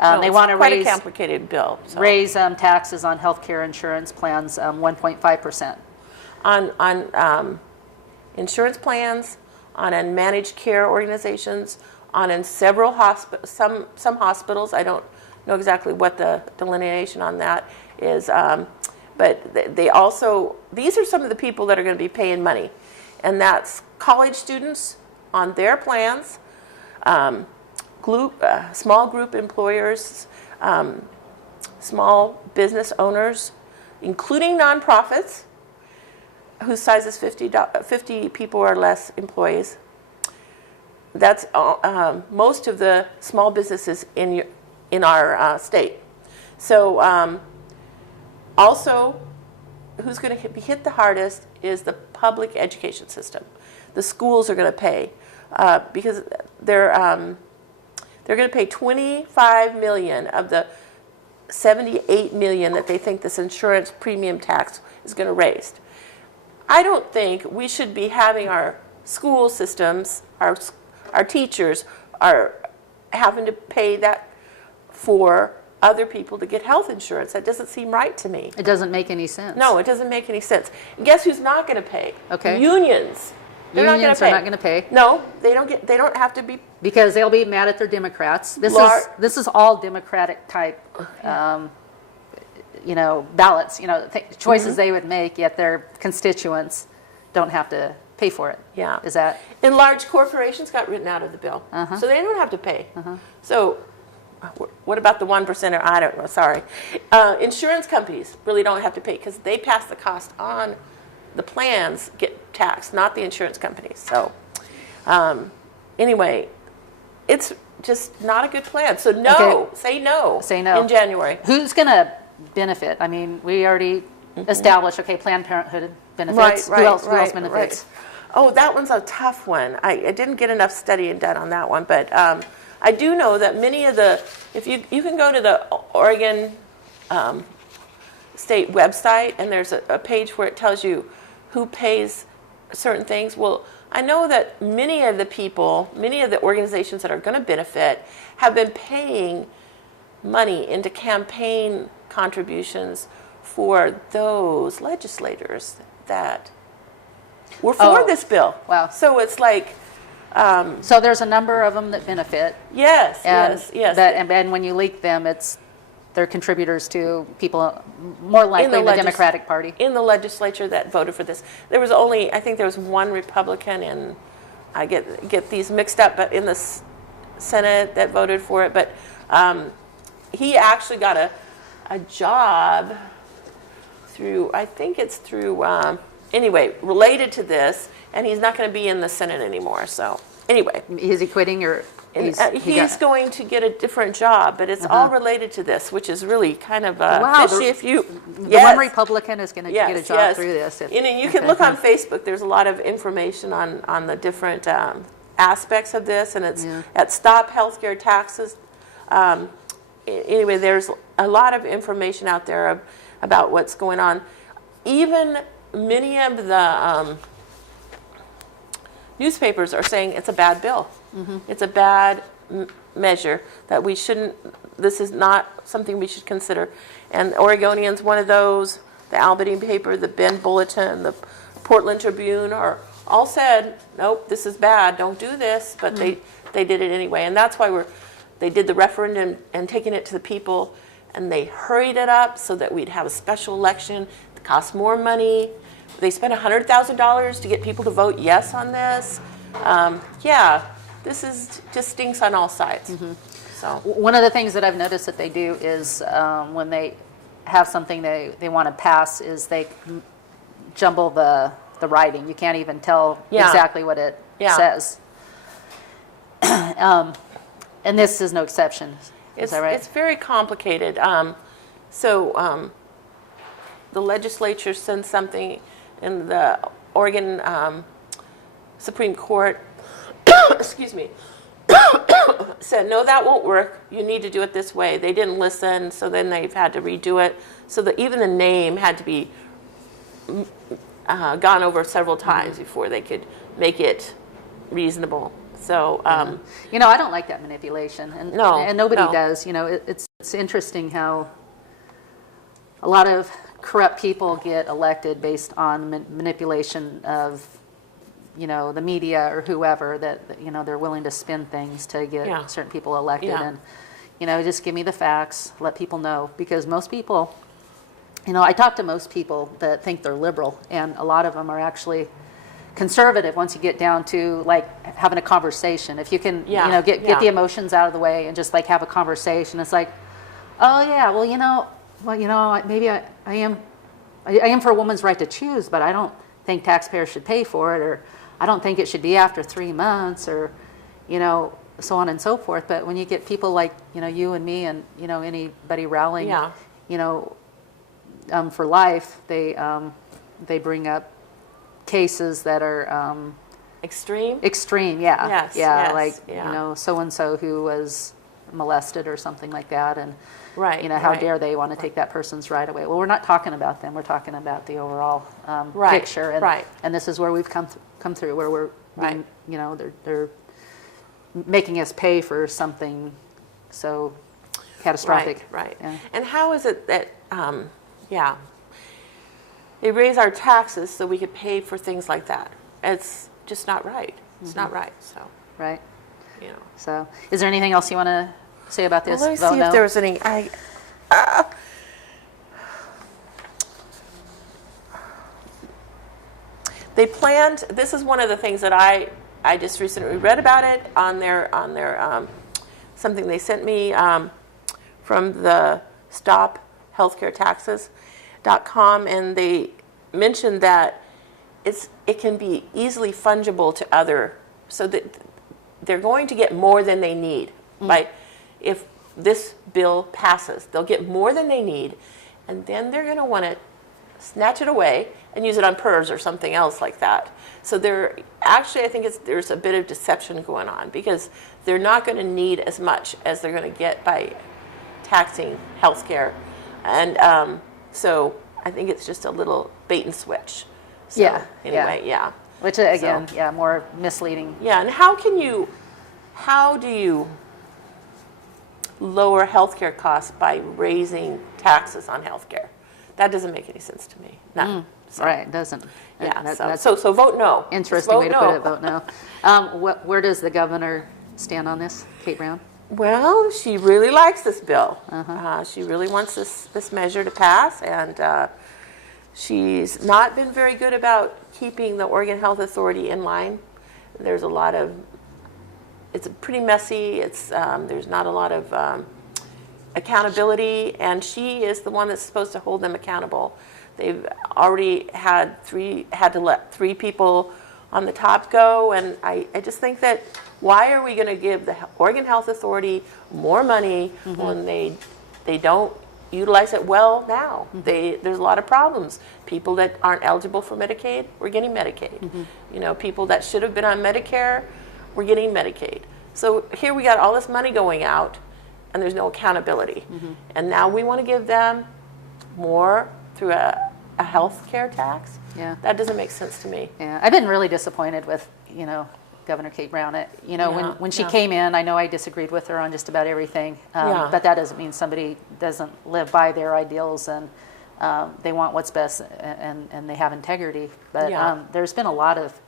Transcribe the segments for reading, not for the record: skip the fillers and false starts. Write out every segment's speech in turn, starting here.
No, They want to quite raise a complicated bill. So. raise taxes on healthcare insurance plans 1.5%. On insurance plans, on managed care organizations, on in several some hospitals. I don't know exactly what the delineation on that is, but they also, these are some of the people that are going to be paying money, and that's college students on their plans, small group employers, small business owners, including nonprofits whose size is 50 people or less employees. That's most of the small businesses in our state. So also, who's going to be hit the hardest is the public education system. The schools are going to pay because they're going to pay $25 million of the $78 million that they think this insurance premium tax is going to raise. I don't think we should be having our school systems, our teachers are having to pay that for other people to get health insurance. That doesn't seem right to me. It doesn't make any sense. No, it doesn't make any sense. And guess who's not going to pay? Okay. Unions. They're Unions are not going to pay. No, they don't have to be. Because they'll be mad at their Democrats. This is all Democratic type, ballots, choices they would make, yet their constituents don't have to pay for it. Yeah. Is that? And large corporations got written out of the bill, so they don't have to pay. So what about the 1%? I don't know, sorry. Insurance companies really don't have to pay because they pass the cost on. The plans get taxed, not the insurance companies. So anyway, it's just not a good plan. So no, Okay. say no. Say no. In January. Who's going to benefit? I mean, we already established, Planned Parenthood benefits. Right, who else right, benefits? Right. Oh, that one's a tough one. I didn't get enough studying done on that one, but I do know that many of the, if you can go to the Oregon state website, and there's a page where it tells you who pays certain things. Well, I know that many of the organizations that are going to benefit have been paying money into campaign contributions for those legislators that were for this bill. Wow. So it's like... so there's a number of them that benefit. Yes. And when you leak them, they're contributors to people more likely in the Democratic Party. In the legislature that voted for this. I think there was one Republican, and I get these mixed up, but in the Senate that voted for it. But he actually got a job through, I think it's through, anyway, related to this, and he's not going to be in the Senate anymore. So anyway. Is he quitting or? He's going to get a different job, but it's all related to this, which is really kind of fishy. If you, the one Republican is going to get a job through this. And you can look on Facebook. There's a lot of information on the different aspects of this, and it's at Stop Healthcare Taxes. Anyway, there's a lot of information out there about what's going on. Even many of the newspapers are saying it's a bad bill. It's a bad measure that we shouldn't, this is not something we should consider. And Oregonian's one of those, the Albany paper, the Bend Bulletin, the Portland Tribune are all said, nope, this is bad, don't do this, but they did it anyway. And that's why they did the referendum and taking it to the people, and they hurried it up so that we'd have a special election. It cost more money. They spent $100,000 to get people to vote yes on this. This is just stinks on all sides. So one of the things that I've noticed that they do is when they have something they want to pass is they jumble the writing. You can't even tell exactly what it says. And this is no exception. Is that right? It's very complicated. The legislature sends something, and the Oregon Supreme Court excuse me, said, no, that won't work. You need to do it this way. They didn't listen, so then they've had to redo it. So that even the name had to be gone over several times before they could make it reasonable. So, you know, I don't like that manipulation, and No, and nobody no. does. You know, it's interesting how a lot of corrupt people get elected based on manipulation of, you know, the media or whoever, that, you know, they're willing to spin things to get Yeah. certain people elected. Yeah. And, you know, just give me the facts, let people know, because most people, you know, I talk to most people that think they're liberal, and a lot of them are actually conservative once you get down to like having a conversation. If you can, Yeah, you know, get yeah. the emotions out of the way and just like have a conversation, it's like, oh yeah, well, you know, maybe I am for a woman's right to choose, but I don't think taxpayers should pay for it, or I don't think it should be after 3 months, or, you know, so on and so forth. But when you get people like, you know, you and me and, you know, anybody rallying, Yeah. you know, for life, they bring up cases that are extreme. extreme, yeah. Yes, yeah, yes, like, yeah. you know, so-and-so who was molested or something like that, and, Right, you know, how right. dare they want to take that person's right away. Well, we're not talking about them. We're talking about the overall Right, picture. And, right. and this is where we've come through, where we're, Right. being, you know, they're making us pay for something so catastrophic. Right. Yeah. And how is it that, they raise our taxes so we could pay for things like that? It's just not right. It's not right. So, Right. you know. So, is there anything else you want to say about this? Well, let me Vote see no? if there was any. They planned. This is one of the things that I just recently read about it on their something they sent me from the stophealthcaretaxes.com, and they mentioned that it can be easily fungible to other, so that they're going to get more than they need. If this bill passes, they'll get more than they need, and then they're going to want to snatch it away and use it on PERS or something else like that. So I think there's a bit of deception going on, because they're not going to need as much as they're going to get by taxing healthcare, and so I think it's just a little bait and switch. So, Yeah, Anyway, yeah. Which, again, more misleading. Yeah, and how do you lower healthcare costs by raising taxes on healthcare? That doesn't make any sense to me. None. So, Right, it doesn't. Yeah. That's So vote no. interesting Vote way to no. put it, vote no. Where does the governor stand on this, Kate Brown? Well, she really likes this bill. She really wants this measure to pass, and she's not been very good about keeping the Oregon Health Authority in line. There's a lot of, it's pretty messy. There's not a lot of accountability, and she is the one that's supposed to hold them accountable. They've already had to let 3 people on the top go, and I just think that, why are we going to give the Oregon Health Authority more money when they don't utilize it well now? There's a lot of problems. People that aren't eligible for Medicaid, we're getting Medicaid. You know, people that should have been on Medicare, we're getting Medicaid. So here we got all this money going out, and there's no accountability. And now we want to give them more through a health care tax? Yeah. That doesn't make sense to me. Yeah, I've been really disappointed with, you know, Governor Kate Brown. When she came in, I know I disagreed with her on just about everything, but that doesn't mean somebody doesn't live by their ideals, and they want what's best, and they have integrity. But there's been a lot of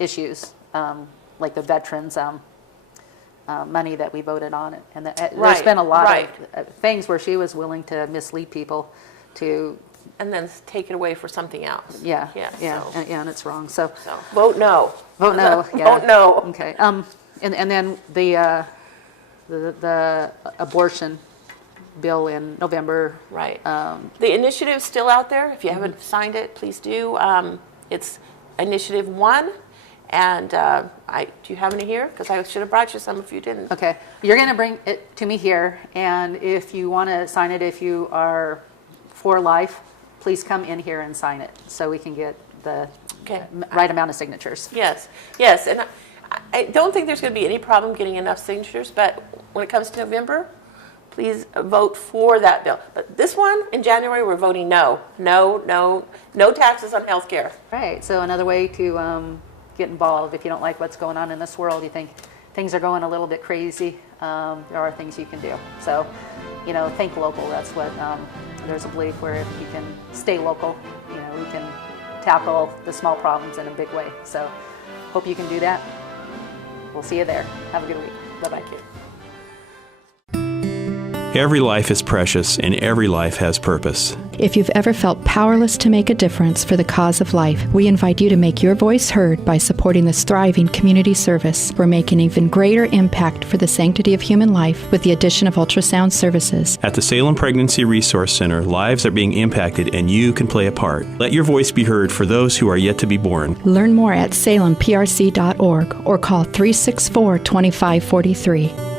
issues, like the veterans money that we voted on, and there's been a lot of things where she was willing to mislead people to, and then take it away for something else. Yeah, So. and it's wrong. So vote no. Vote no. Vote no. Okay. And then the abortion bill in November. Right. The initiative's still out there. If you haven't signed it, please do. It's Initiative 1. And do you have any here? Because I should have brought you some if you didn't. Okay. You're going to bring it to me here, and if you want to sign it, if you are for life, please come in here and sign it so we can get the right amount of signatures. Yes. And I don't think there's going to be any problem getting enough signatures, but when it comes to November, please vote for that bill. But this one, in January, we're voting no. No taxes on health care. Right. So another way to get involved. If you don't like what's going on in this world, you think things are going a little bit crazy, there are things you can do. So, think local. That's what, there's a belief where if you can stay local, we can tackle the small problems in a big way. So, hope you can do that. We'll see you there. Have a good week. Bye-bye. Every life is precious, and every life has purpose. If you've ever felt powerless to make a difference for the cause of life, we invite you to make your voice heard by supporting this thriving community service. We're making an even greater impact for the sanctity of human life with the addition of ultrasound services. At the Salem Pregnancy Resource Center, lives are being impacted, and you can play a part. Let your voice be heard for those who are yet to be born. Learn more at salemprc.org or call 364-2543.